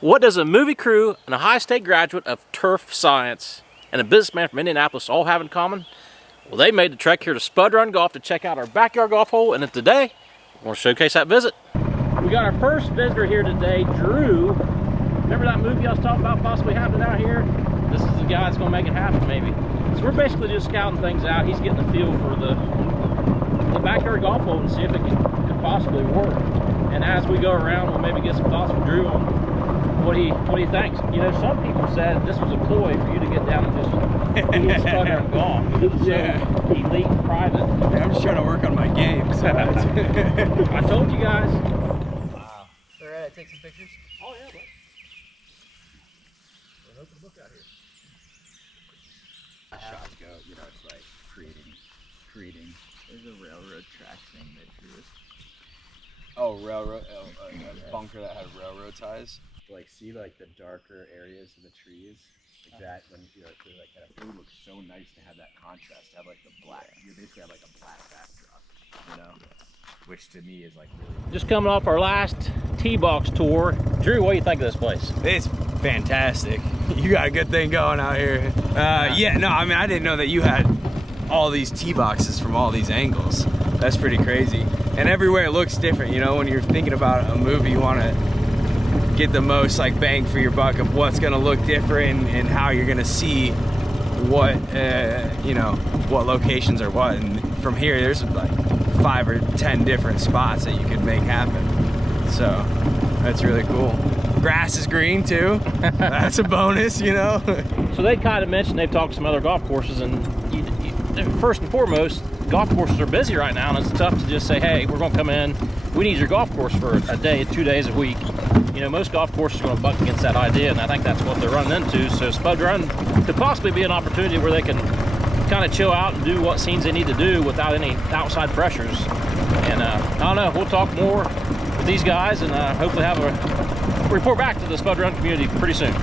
What does a movie crew and a high state graduate of turf science and a businessman from Indianapolis all have in common? Well, they made the trek here to Spud Run Golf to check out our backyard golf hole, and today, we're going to showcase that visit. We got our first visitor here today, Drew. Remember that movie I was talking about possibly happening out here? This is the guy that's going to make it happen, maybe. So we're basically just scouting things out. He's getting a feel for the backyard golf hole and see if it could possibly work. And as we go around, we'll maybe get some thoughts from Drew on what he thinks. You know, some people said this was a ploy for you to get down and just do Spud Run Golf. Yeah. So elite and private. Yeah, I'm just trying to work on my game. So I told you guys. Wow. All right, take some pictures. Oh yeah, bro. We're open book out here. Shots go, you know, it's like creating. There's a railroad track thing that Drew was. oh, railroad, a bunker that had railroad ties. Like, see like the darker areas of the trees, like that, when you know, like that, it would look so nice to have that contrast, to have like the black, you basically have like a black backdrop, you know, which to me is like really. Just coming off our last tee box tour. Drew, what do you think of this place? It's fantastic. You got a good thing going out here. Yeah, no, I mean, I didn't know that you had all these tee boxes from all these angles. That's pretty crazy. And everywhere looks different, you know, when you're thinking about a movie, you want to get the most like bang for your buck of what's going to look different and how you're going to see what, you know, what locations are what. And from here, there's like 5 or 10 different spots that you could make happen. So that's really cool. Grass is green too. That's a bonus, you know. So they kind of mentioned they've talked to some other golf courses, and first and foremost, golf courses are busy right now, and it's tough to just say, hey, we're going to come in, we need your golf course for a day, 2 days a week. You know, most golf courses are going to buck against that idea, and I think that's what they're running into. So Spud Run could possibly be an opportunity where they can kind of chill out and do what scenes they need to do without any outside pressures. And I don't know, we'll talk more with these guys and hopefully have a report back to the Spud Run community pretty soon.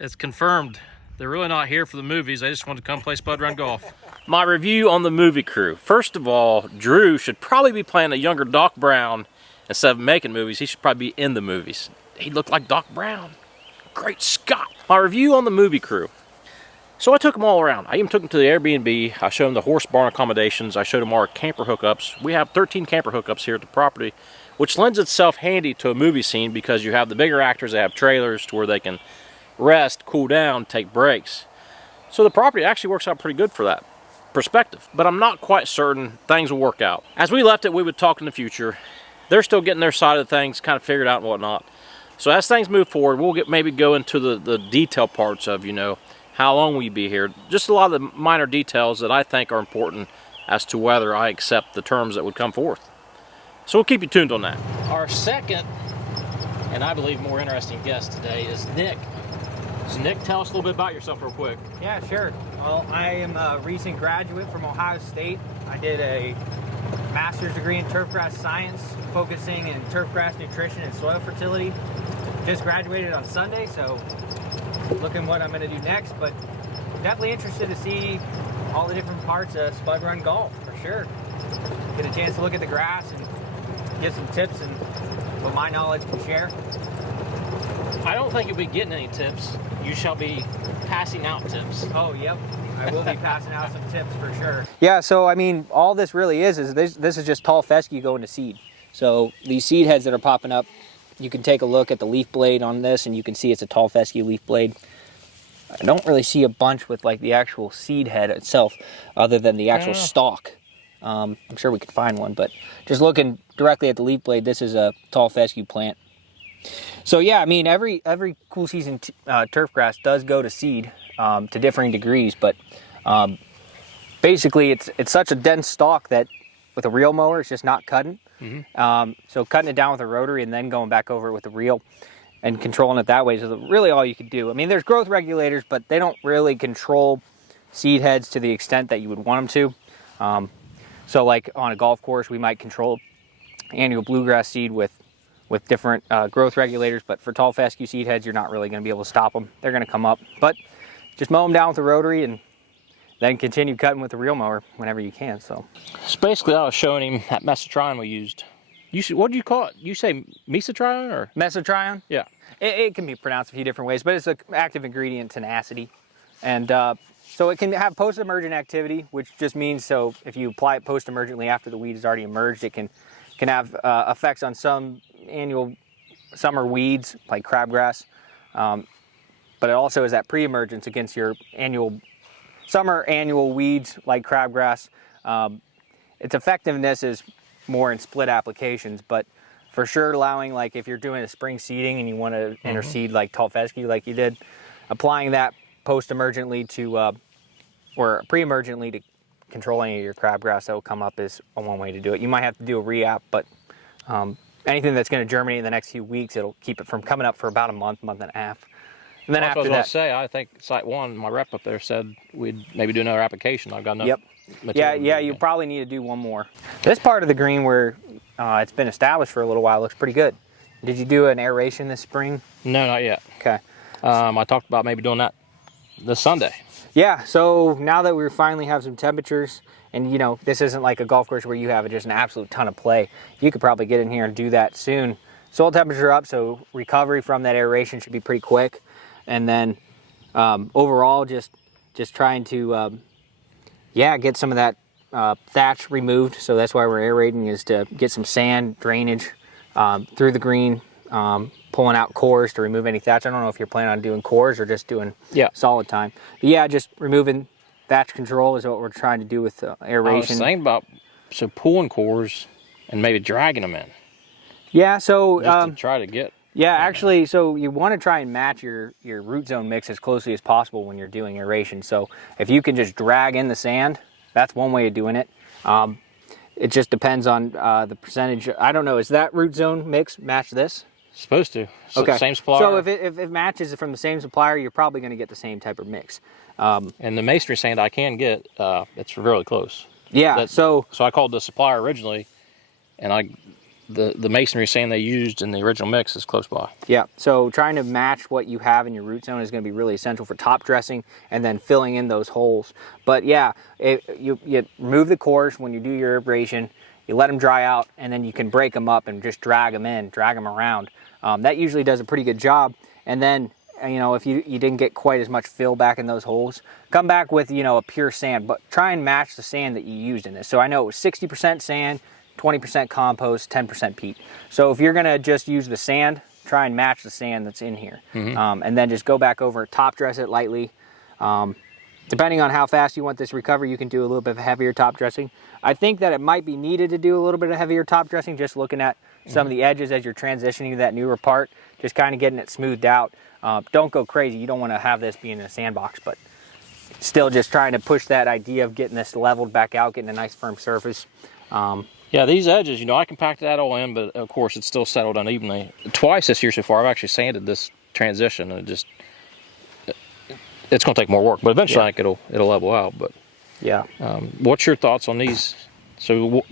It's confirmed. They're really not here for the movies. They just want to come play Spud Run Golf. My review on the movie crew. First of all, Drew should probably be playing a younger Doc Brown instead of making movies. He should probably be in the movies. He looked like Doc Brown. Great Scott. My review on the movie crew. So I took them all around. I even took them to the Airbnb. I showed them the horse barn accommodations. I showed them our camper hookups. We have 13 camper hookups here at the property, which lends itself handy to a movie scene because you have the bigger actors that have trailers to where they can rest, cool down, take breaks. So the property actually works out pretty good for that perspective, but I'm not quite certain things will work out. As we left it, we would talk in the future. They're still getting their side of things kind of figured out and whatnot. So as things move forward, we'll maybe go into the detail parts of, you know, how long will you be here? Just a lot of the minor details that I think are important as to whether I accept the terms that would come forth. So we'll keep you tuned on that. Our second, and I believe more interesting guest today is Nick. So Nick, tell us a little bit about yourself real quick. Yeah, sure. Well, I am a recent graduate from Ohio State. I did a master's degree in turfgrass science, focusing in turfgrass nutrition and soil fertility. Just graduated on Sunday, so looking what I'm going to do next, but definitely interested to see all the different parts of Spud Run Golf, for sure. Get a chance to look at the grass and get some tips and what my knowledge can share. I don't think you'll be getting any tips. You shall be passing out tips. Oh, yep. I will be passing out some tips for sure. Yeah, so I mean, all this really is this is just tall fescue going to seed. So these seed heads that are popping up, you can take a look at the leaf blade on this and you can see it's a tall fescue leaf blade. I don't really see a bunch with like the actual seed head itself other than the actual stalk. I'm sure we could find one, but just looking directly at the leaf blade, this is a tall fescue plant. So yeah, I mean, every cool season turf grass does go to seed to differing degrees, but basically it's such a dense stalk that with a reel mower, it's just not cutting. Mm-hmm. So cutting it down with a rotary and then going back over it with a reel and controlling it that way is really all you can do. I mean, there's growth regulators, but they don't really control seed heads to the extent that you would want them to. So like on a golf course, we might control annual bluegrass seed with different growth regulators, but for tall fescue seed heads, you're not really going to be able to stop them. They're going to come up, but just mow them down with a rotary and then continue cutting with the reel mower whenever you can. So basically I was showing him that mesotrione we used. What do you call it? You say mesotrione or? Mesotrione? Yeah. It can be pronounced a few different ways, but it's an active ingredient, tenacity. And so it can have post-emergent activity, which just means so if you apply it post-emergently after the weed has already emerged, it can have effects on some annual summer weeds like crabgrass. But it also is that pre-emergence against your summer annual weeds like crabgrass. Its effectiveness is more in split applications, but for sure allowing, like if you're doing a spring seeding and you want to interseed like tall fescue like you did, applying that post-emergently to, or pre-emergently to control any of your crabgrass that will come up is one way to do it. You might have to do a re-app, but anything that's going to germinate in the next few weeks, it'll keep it from coming up for about a month, month and a half. And then after that, I think Site 1, my rep up there said we'd maybe do another application. I've got enough. Yep. Yeah, you probably need to do one more. This part of the green where it's been established for a little while looks pretty good. Did you do an aeration this spring? No, not yet. Okay. I talked about maybe doing that this Sunday. Yeah, so now that we finally have some temperatures, and you know, this isn't like a golf course where you have just an absolute ton of play. You could probably get in here and do that soon. Soil temperature up, so recovery from that aeration should be pretty quick. And then overall, just trying to, get some of that thatch removed. So that's why we're aerating, is to get some sand drainage through the green, pulling out cores to remove any thatch. I don't know if you're planning on doing cores or just doing solid time. But yeah, just removing thatch control is what we're trying to do with aeration. I was thinking about pulling cores and maybe dragging them in. Yeah, so just to try to get. Yeah, actually, so you want to try and match your root zone mix as closely as possible when you're doing aeration. So if you can just drag in the sand, that's one way of doing it. It just depends on the percentage. I don't know, is that root zone mix match this? Supposed to. So okay. Same supplier. So if it matches from the same supplier, you're probably going to get the same type of mix. And the masonry sand I can get, it's really close. Yeah, so I called the supplier originally, and the masonry sand they used in the original mix is close by. Yeah, so trying to match what you have in your root zone is going to be really essential for top dressing and then filling in those holes. But yeah, you remove the cores when you do your aeration, you let them dry out, and then you can break them up and just drag them around. That usually does a pretty good job. And then, you know, if you didn't get quite as much fill back in those holes, come back with, you know, a pure sand, but try and match the sand that you used in this. So I know it was 60% sand, 20% compost, 10% peat. So if you're gonna just use the sand, try and match the sand that's in here. And then just go back over, top dress it lightly. Depending on how fast you want this recovery, you can do a little bit of heavier top dressing. I think that it might be needed to do a little bit of heavier top dressing, just looking at some of the edges as you're transitioning to that newer part, just kind of getting it smoothed out. Don't go crazy. You don't want to have this being in a sandbox, but still just trying to push that idea of getting this leveled back out, getting a nice firm surface. Yeah, these edges, you know, I compacted that all in, but of course it's still settled unevenly. Twice this year so far, I've actually sanded this transition, and it's going to take more work, but eventually I think it'll level out. But yeah, what's your thoughts on these? So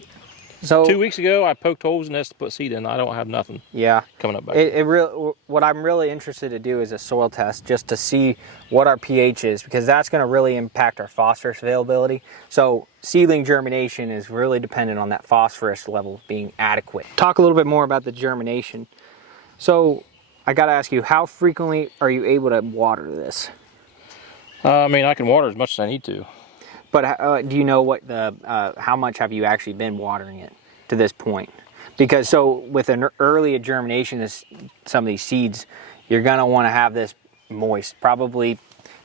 2 weeks ago, I poked holes in this to put seed in. I don't have nothing. Coming up back. What I'm really interested to do is a soil test, just to see what our pH is, because that's going to really impact our phosphorus availability. So seedling germination is really dependent on that phosphorus level being adequate. Talk a little bit more about the germination. So I got to ask you, how frequently are you able to water this? I mean, I can water as much as I need to. But do you know what how much have you actually been watering it to this point? Because so with an early germination, some of these seeds, you're gonna want to have this moist. Probably,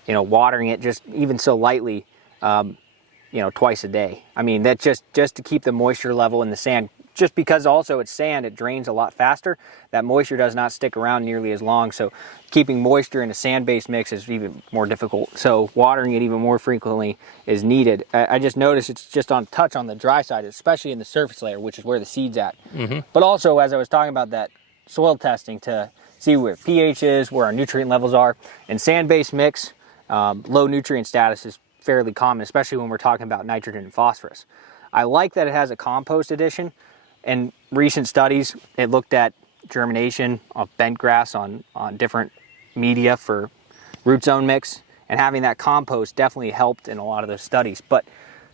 you know, watering it just even so lightly, you know, twice a day. I mean, that's just to keep the moisture level in the sand. Just because also it's sand, it drains a lot faster. That moisture does not stick around nearly as long. So keeping moisture in a sand-based mix is even more difficult. So watering it even more frequently is needed. I just noticed it's just on touch on the dry side, especially in the surface layer, which is where the seed's at. But also, as I was talking about that soil testing to see where pH is, where our nutrient levels are. In sand-based mix, low nutrient status is fairly common, especially when we're talking about nitrogen and phosphorus. I like that it has a compost addition. In recent studies, it looked at germination of bent grass on different media for root zone mix, and having that compost definitely helped in a lot of those studies. But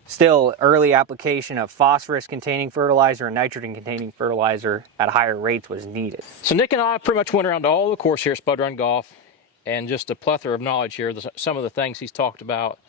still early application of phosphorus containing fertilizer and nitrogen containing fertilizer at higher rates was needed. So Nick and I pretty much went around all the course here at Spud Run Golf, and just a plethora of knowledge here. Some of the things he's talked about,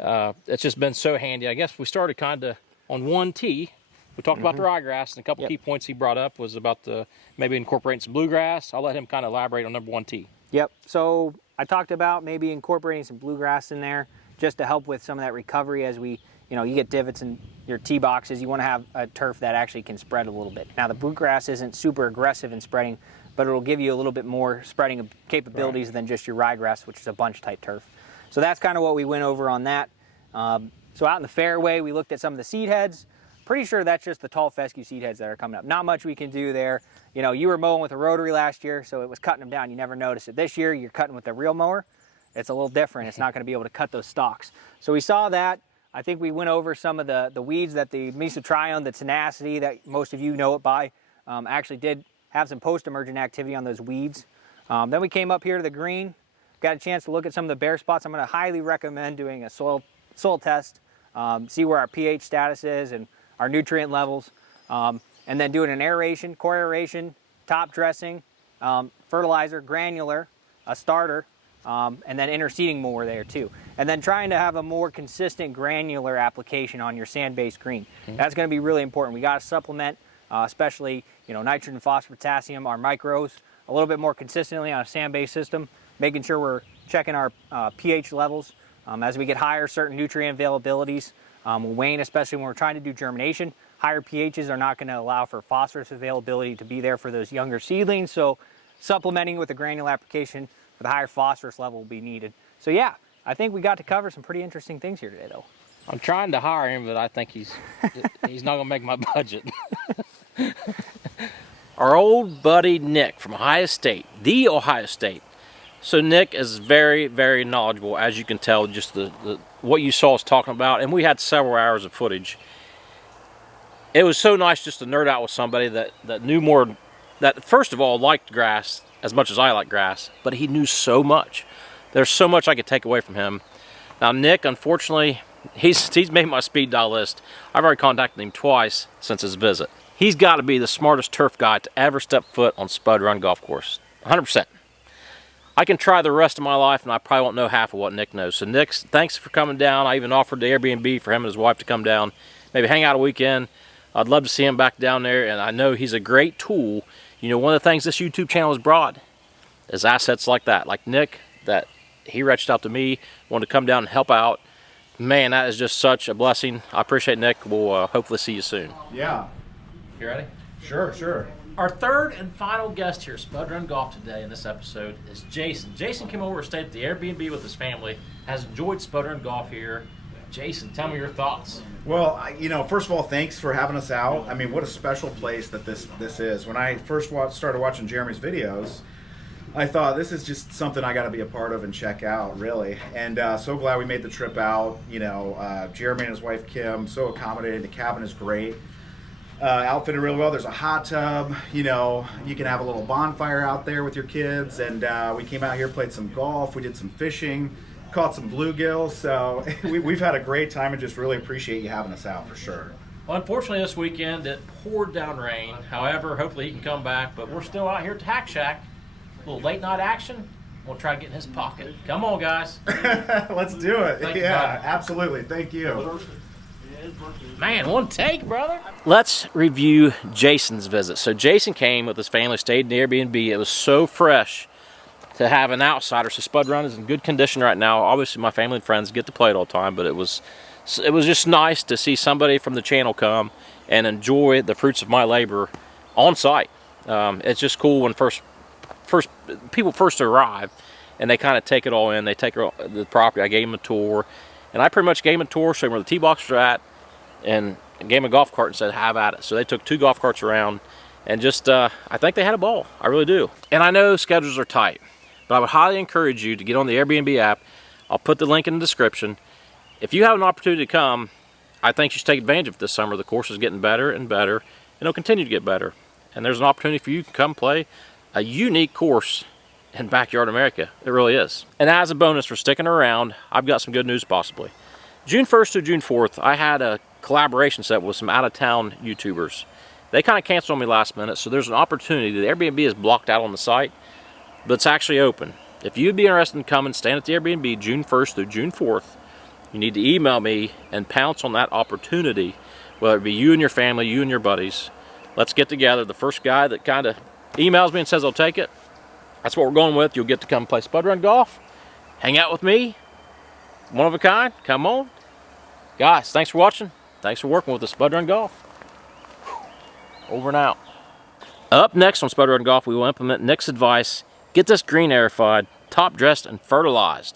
it's just been so handy. I guess we started kind of on one tee. We talked about the ryegrass, and a couple key points he brought up was about the maybe incorporating some bluegrass. I'll let him kind of elaborate on number 1 tee. Yep, so I talked about maybe incorporating some bluegrass in there just to help with some of that recovery as we, you get divots in your tee boxes. You want to have a turf that actually can spread a little bit. Now the bluegrass isn't super aggressive in spreading, but it'll give you a little bit more spreading capabilities than just your ryegrass, which is a bunch type turf. So that's kind of what we went over on that. So out in the fairway, we looked at some of the seed heads. Pretty sure that's just the tall fescue seed heads that are coming up. Not much we can do there. You were mowing with a rotary last year, so it was cutting them down. You never noticed it. This year, you're cutting with a real mower. It's a little different. It's not going to be able to cut those stalks. So we saw that. I think we went over some of the weeds that the mesotrione, the tenacity that most of you know it by, actually did have some post-emergent activity on those weeds. Then we came up here to the green, got a chance to look at some of the bare spots. I'm going to highly recommend doing a soil test, see where our pH status is and our nutrient levels, and then doing an aeration, core aeration, top dressing, fertilizer, granular, a starter, and then interseeding more there too. And then trying to have a more consistent granular application on your sand-based green. That's going to be really important. We got to supplement, especially nitrogen, phosphorus, potassium, our micros, a little bit more consistently on a sand-based system, making sure we're checking our pH levels. As we get higher, certain nutrient availabilities will wane, especially when we're trying to do germination. Higher pHs are not going to allow for phosphorus availability to be there for those younger seedlings, so supplementing with a granular application with a higher phosphorus level will be needed. So yeah, I think we got to cover some pretty interesting things here today though. I'm trying to hire him, but I think he's not going to make my budget. Our old buddy Nick from Ohio State, the Ohio State. So Nick is very, very knowledgeable, as you can tell, just the what you saw us talking about, and we had several hours of footage. It was so nice just to nerd out with somebody that knew more, that first of all liked grass as much as I like grass, but he knew so much. There's so much I could take away from him. Now Nick, unfortunately, he's made my speed dial list. I've already contacted him twice since his visit. He's got to be the smartest turf guy to ever step foot on Spud Run Golf Course, 100%. I can try the rest of my life and I probably won't know half of what Nick knows. So Nick, thanks for coming down. I even offered the Airbnb for him and his wife to come down, maybe hang out a weekend. I'd love to see him back down there, and I know he's a great tool. One of the things this YouTube channel has brought is assets like that, like Nick, that he reached out to me, wanted to come down and help out. Man, that is just such a blessing. I appreciate Nick. We'll hopefully see you soon. Yeah. You ready? Sure. Our third and final guest here at Spud Run Golf today in this episode is Jason. Jason came over and stayed at the Airbnb with his family, has enjoyed Spud Run Golf here. Jason, tell me your thoughts. Well, first of all, thanks for having us out. I mean, what a special place that this is. When I first started watching Jeremy's videos, I thought this is just something I got to be a part of and check out, really. And so glad we made the trip out. Jeremy and his wife Kim, so accommodating. The cabin is great. Outfitted really well. There's a hot tub. You can have a little bonfire out there with your kids. And we came out here, played some golf. We did some fishing, caught some bluegills. So we've had a great time and just really appreciate you having us out for sure. Well, unfortunately, this weekend it poured down rain. However, hopefully he can come back. But we're still out here at the Hack Shack. A little late night action. We'll try to get in his pocket. Come on, guys. Let's do it. Thank you, yeah, bud. Absolutely. Thank you. Man, one take, brother. Let's review Jason's visit. So Jason came with his family, stayed in the Airbnb. It was so fresh to have an outsider. So Spud Run is in good condition right now. Obviously, my family and friends get to play it all the time, but it was just nice to see somebody from the channel come and enjoy the fruits of my labor on site. It's just cool when people first arrive and they kind of take it all in. They take the property. I gave them a tour, and I pretty much gave them a tour, showed them where the tee boxes are at, and gave them a golf cart and said, have at it. So they took 2 golf carts around, and just, I think they had a ball. I really do. And I know schedules are tight, but I would highly encourage you to get on the Airbnb app. I'll put the link in the description. If you have an opportunity to come, I think you should take advantage of it this summer. The course is getting better and better, and it'll continue to get better. And there's an opportunity for you to come play a unique course in Backyard America. It really is. And as a bonus for sticking around, I've got some good news possibly. June 1st to June 4th, I had a collaboration set with some out-of-town YouTubers. They kind of canceled on me last minute, so there's an opportunity. The Airbnb is blocked out on the site, but it's actually open. If you'd be interested in coming, staying at the Airbnb June 1st through June 4th, you need to email me and pounce on that opportunity, whether it be you and your family, you and your buddies. Let's get together. The first guy that kind of emails me and says, I'll take it, that's what we're going with. You'll get to come play Spud Run Golf, hang out with me, one of a kind, come on. Guys, thanks for watching. Thanks for working with us, Spud Run Golf. Over and out. Up next on Spud Run Golf, we will implement Nick's advice. Get this green aerified, top dressed, and fertilized.